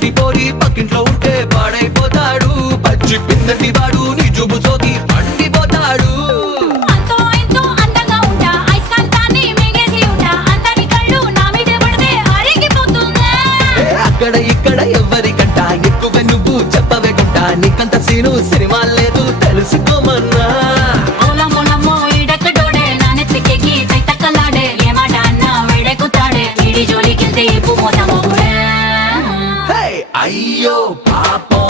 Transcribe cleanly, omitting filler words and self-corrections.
చిన్నటి పోరి పక్కింట్లో ఉంటే పాడైపోతాడు. పచ్చి పిందటి వాడు నీ చూపు సోకి పండిపోతాడు. అంతో ఇంతో అందంగా ఉంటా, ఐస్కాంతాన్ని మింగేసి ఉంటా, అందరి కళ్ళు నా మీదే పడితే అరిగిపోతుందా. అక్కడ ఇక్కడ ఎవరికంట ఎక్కువ నువ్వు చెప్పవే గుంట. నీకంత సీను సినిమా లేదు తెలుసుకోమన్నా. ఓలమ్మో ఈడెక్కడోడే నా నెత్తికెక్కి తైతక్కలాడే, ఏ మాట అన్నా వేడెక్కుతాడే, వీడి జోలికెళ్తే ఇప్పు మోతామో కూడా. అయ్యో పాపం